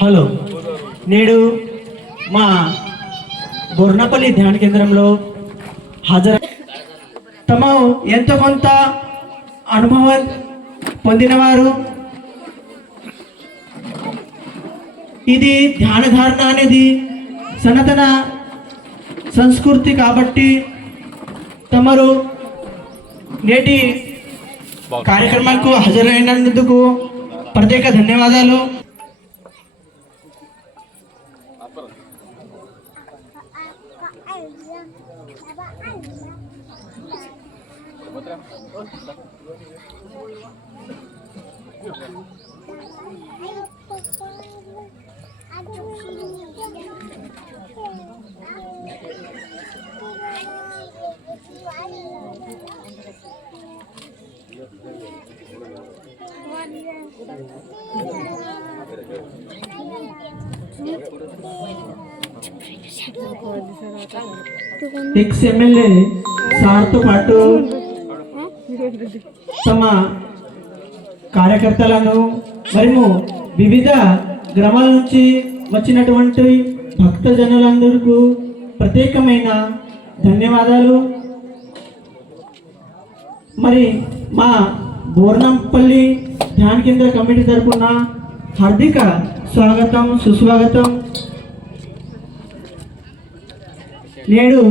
Hello, నేడు మా బోర్నపల్లి ధ్యాన కేంద్రంలో హాజరు తమ ఎంతో కొంత అనుభవం పొందినవారు. ఇది ధ్యాన ధారణ అనేది సనాతన సంస్కృతి కాబట్టి తమరు నేటి కార్యక్రమాలకు హాజరైనందుకు ప్రత్యేక ధన్యవాదాలు. ఎక్స్ ఎమ్మెల్యే సార్తో పాటు తమ కార్యకర్తలను మరియు వివిధ గ్రామాల నుంచి వచ్చినటువంటి భక్తజనులందరికీ ప్రత్యేకమైన ధన్యవాదాలు. మరి మా బోర్నంపల్లి ధ్యాన కేంద్ర కమిటీ తరపున హార్దిక స్వాగతం, సుస్వాగతం. నేడు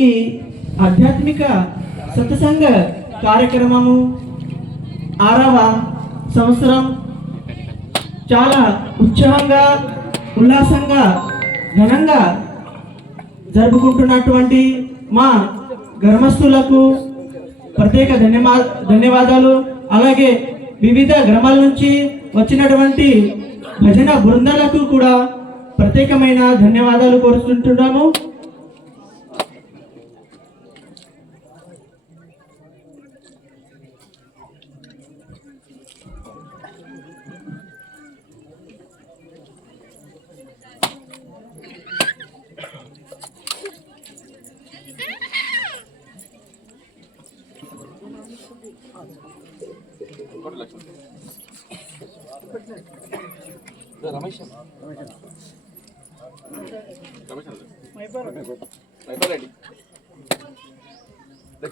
ఈ ఆధ్యాత్మిక సత్సంగ కార్యక్రమము 6వ సంవత్సరం చాలా ఉత్సాహంగా, ఉల్లాసంగా, ఘనంగా జరుపుకుంటున్నటువంటి మా గ్రామస్తులకు ప్రత్యేక ధన్యవాదాలు. అలాగే వివిధ గ్రామాల నుంచి వచ్చినటువంటి భజన బృందాలకు కూడా ప్రత్యేకమైన ధన్యవాదాలు కోరుతుంటున్నాము. రమేష్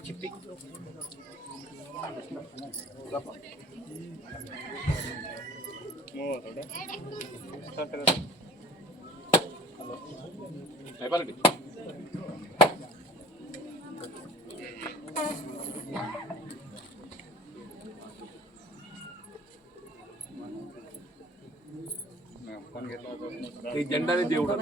చిట్టి ఈ జెండాని దేవుడు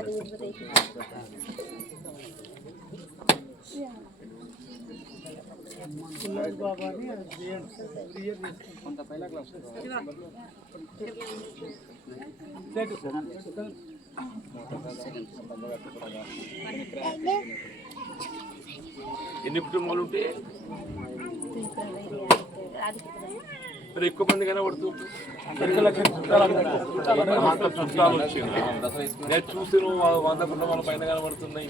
ఎన్ని కుటుంబాలు ఉంటే మరి ఎక్కువ మంది కనబడుతుంది. చుట్టాలు వచ్చింది నేను చూసి 100 కుటుంబాల పైన కనబడుతున్నాయి.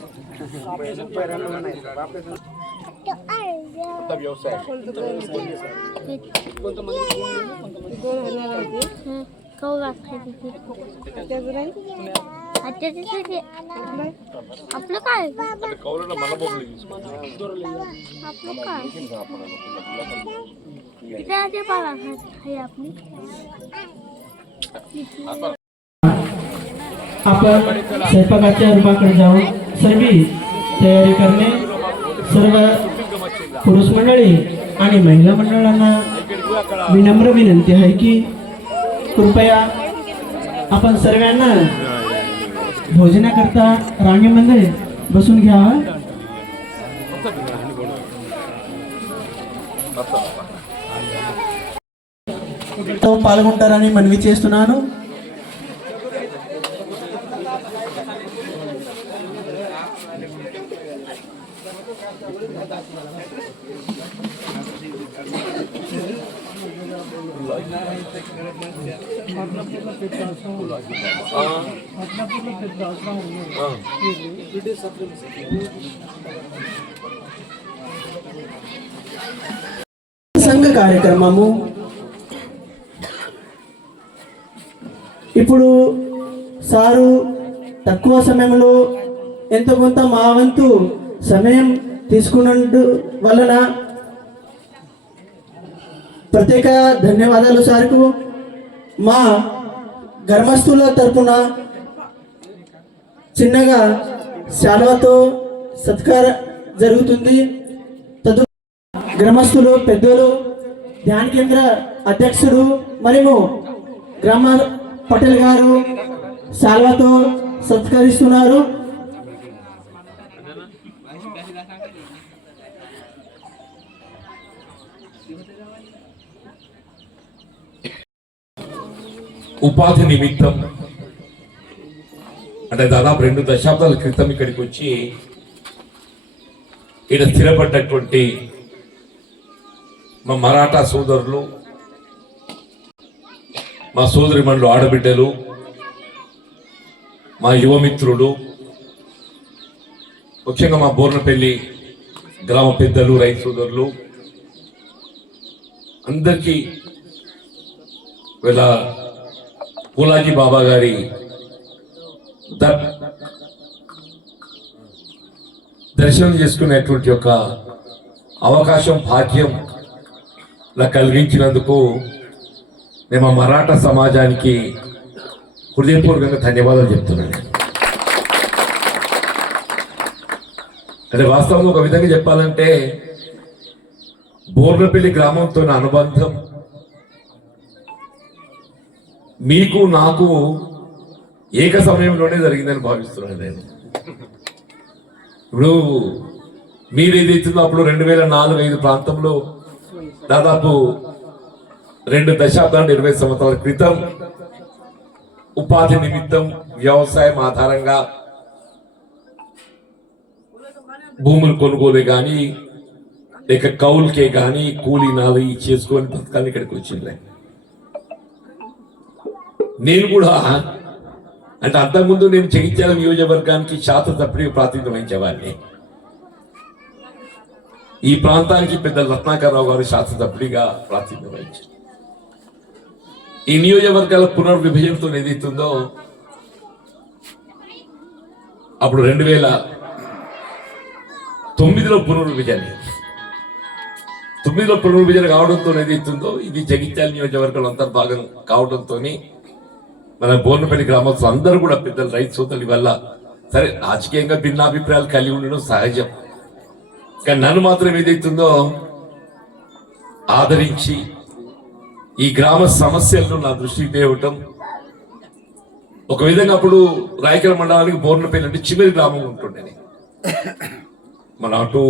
వ్యవసాయం కౌలు మన బొమ్మలు आपण स्वयंपाकाच्या रूपाकडे जाऊन सर्व तयारी करणे. सर्व पुरुष मंडळी आणि महिला मंडळांना विनम्र विनंती आहे की कृपया आपण सर्वांना भोजनाकरता रांगेमध्ये बसून घ्यावा. పాల్గొంటారని మనవి చేస్తున్నాను. సంఘ కార్యక్రమము ఇప్పుడు సారు తక్కువ సమయంలో ఎంతో కొంత మా వంతు సమయం తీసుకున్నందు వలన ప్రత్యేక ధన్యవాదాలు సార్కు. మా గ్రామస్తుల తరపున చిన్నగా శాలువాతో సత్కార జరుగుతుంది. గ్రామస్తులు పెద్దలు ధ్యాన కేంద్ర అధ్యక్షుడు మరియు గ్రామ పటేల్ గారు శాలువాతో సత్కరిస్తున్నారు. ఉపాధి నిమిత్తం అంటే దాదాపు 2 దశాబ్దాల క్రితం ఇక్కడికి వచ్చి ఇక్కడ స్థిరపడ్డటువంటి మా మరాఠా సోదరులు, మా సోదరిమణులు, ఆడబిడ్డలు, మా యువమిత్రులు, ముఖ్యంగా మా బోర్నపల్లి గ్రామ పెద్దలు, రైతు సోదరులు అందరికీ వీళ్ళ పూలాజీ బాబా గారి దర్శనం చేసుకునేటువంటి ఒక అవకాశం, భాగ్యం నాకు కలిగించినందుకు నేను మా మరాఠా సమాజానికి హృదయపూర్వకంగా ధన్యవాదాలు చెప్తున్నాను. అంటే వాస్తవంగా ఒక విధంగా చెప్పాలంటే బోర్నపల్లి గ్రామంతో అనుబంధం మీకు నాకు ఏక సమయంలోనే జరిగిందని భావిస్తున్నాను నేను. ఇప్పుడు మీరు ఏదైతుందో అప్పుడు 2004-05 ప్రాంతంలో దాదాపు 2 దశాబ్దాలు 20 సంవత్సరాల క్రితం ఉపాధి నిమిత్తం వ్యవసాయం ఆధారంగా భూములు కొనుగోలు కానీ లేక కౌలుకే కానీ కూలీ నాలు చేసుకొని బతకాలని ఇక్కడికి వచ్చింది. నేను కూడా అంటే అంతకుముందు నేను జగిత్యాల నియోజకవర్గానికి శాసనసభ్యుడిగా ప్రాతినిధ్యం వహించేవాడిని. ఈ ప్రాంతానికి పెద్ద రత్నాకరరావు గారు శాసనసభ్యుడిగా ప్రాతినిధ్యం వహించారు. ఈ నియోజకవర్గాల పునర్విభజనతో ఏదైతుందో అప్పుడు 2009లో పునర్విభజన కావడంతో ఏదైతుందో ఇది జగిత్యాల నియోజకవర్గం అంతర్భాగం కావడంతో మన బోర్నపల్లి గ్రామస్తులు అందరూ కూడా పెద్దలు, రైతు సోదరుల వల్ల సరే రాజకీయంగా భిన్నాభిప్రాయాలు కలిగి ఉండడం సహజం. కానీ నన్ను మాత్రం ఏదైతుందో ఆదరించి ఈ గ్రామ సమస్యలను నా దృష్టికి తేవటం, ఒక విధంగా అప్పుడు రాయకల్ మండలానికి బోర్నపల్లి అంటే చివరి గ్రామం ఉంటుండే. మన అటు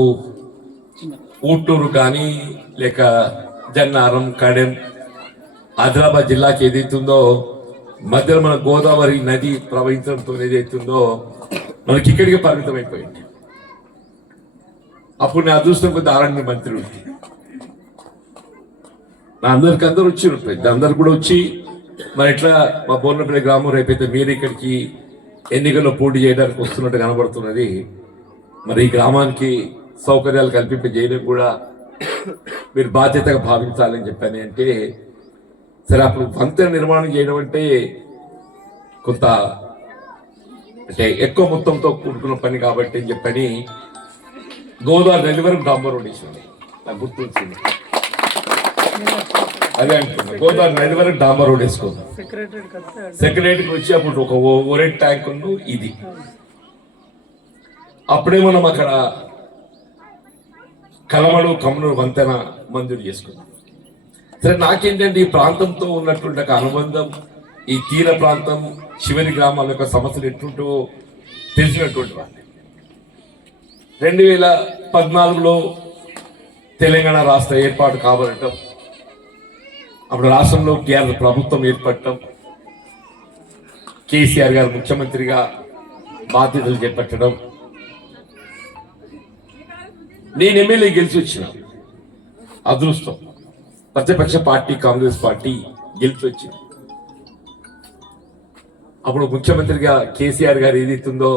ఊటూరు కానీ లేక జన్నారం, కడెం, ఆదిలాబాద్ జిల్లాకి ఏదైతుందో మధ్యలో మన గోదావరి నది ప్రవహించడంతో ఏదైతుందో మనకి ఇక్కడికి పరిమితం అయిపోయింది. అప్పుడు నా అదృష్టం కొద్ది ఆరణ్య మంత్రి ఉంది. నా అందరు వచ్చి ఉంటాయి, అందరు కూడా వచ్చి మరి ఎట్లా మా బోర్నపల్లి గ్రామం రేపైతే మీరు ఇక్కడికి ఎన్నికల్లో పోటీ చేయడానికి వస్తున్నట్టు కనబడుతున్నది. మరి ఈ గ్రామానికి సౌకర్యాలు కల్పింపజేయడం కూడా మీరు బాధ్యతగా భావించాలని చెప్పాను. అంటే సరే అప్పుడు వంతెన నిర్మాణం చేయడం అంటే కొంత అంటే ఎక్కువ మొత్తంతో కూడుకున్న పని కాబట్టి అని చెప్పని గోదావరి నది వరకు డాంబర్ రోడ్ వేసింది. నాకు గుర్తొచ్చింది, అదే అంటున్నా, గోదావరి నది వరకు డాంబర్ రోడ్ వేసుకుందాం. సెక్రటరీకి వచ్చి అప్పుడు ఒక ఓరెడ్ ట్యాంక్ ఉంది. ఇది అప్పుడే మనం అక్కడ కమనూరు వంతెన మంజూరు చేసుకున్నాం. సరే నాకేంటంటే ఈ ప్రాంతంతో ఉన్నటువంటి ఒక అనుబంధం, ఈ తీర ప్రాంతం చివరి గ్రామాల యొక్క సమస్యలు ఎట్లుంటో తెలిసినటువంటి వాళ్ళు. 2014లో తెలంగాణ రాష్ట్ర ఏర్పాటు కాబడటం, అప్పుడు రాష్ట్రంలో టీఆర్ఎస్ ప్రభుత్వం ఏర్పడటం, కేసీఆర్ గారు ముఖ్యమంత్రిగా బాధ్యతలు చేపట్టడం, నేను ఎమ్మెల్యే గెలిచి వచ్చిన అదృష్టం, ప్రతిపక్ష పార్టీ కాంగ్రెస్ పార్టీ గెలిచి వచ్చింది. అప్పుడు ముఖ్యమంత్రిగా కేసీఆర్ గారు ఏదైతుందో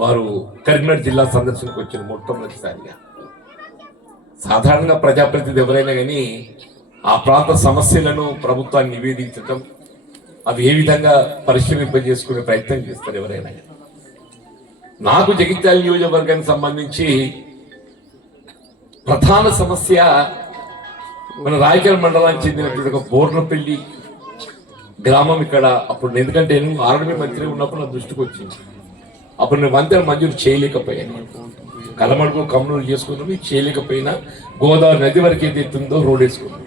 వారు కరీంనగర్ జిల్లా సందర్శనకు వచ్చిన మొట్టమొదటిసారిగా. సాధారణంగా ప్రజాప్రతినిధి ఎవరైనా కానీ ఆ ప్రాంత సమస్యలను ప్రభుత్వాన్ని నివేదించటం, ఆ అవి ఏ విధంగా పరిశీలింపజేసుకునే ప్రయత్నం చేస్తారు ఎవరైనా. నాకు జగిత్యాల నియోజకవర్గానికి సంబంధించి ప్రధాన సమస్య మన రాయకల్ మండలానికి చెందినటువంటి ఒక బోర్నపల్లి గ్రామం ఇక్కడ. అప్పుడు ఎందుకంటే నేను ఆర్మీ మంత్రి ఉన్నప్పుడు నా దృష్టికి వచ్చింది. అప్పుడు నేను వంతెన మంజూరు చేయలేకపోయాను. కలమడుగు కమ్ములు చేసుకున్నాము, చేయలేకపోయినా గోదావరి నది వరకు ఏదైతే ఉందో రోడ్ వేసుకున్నాం.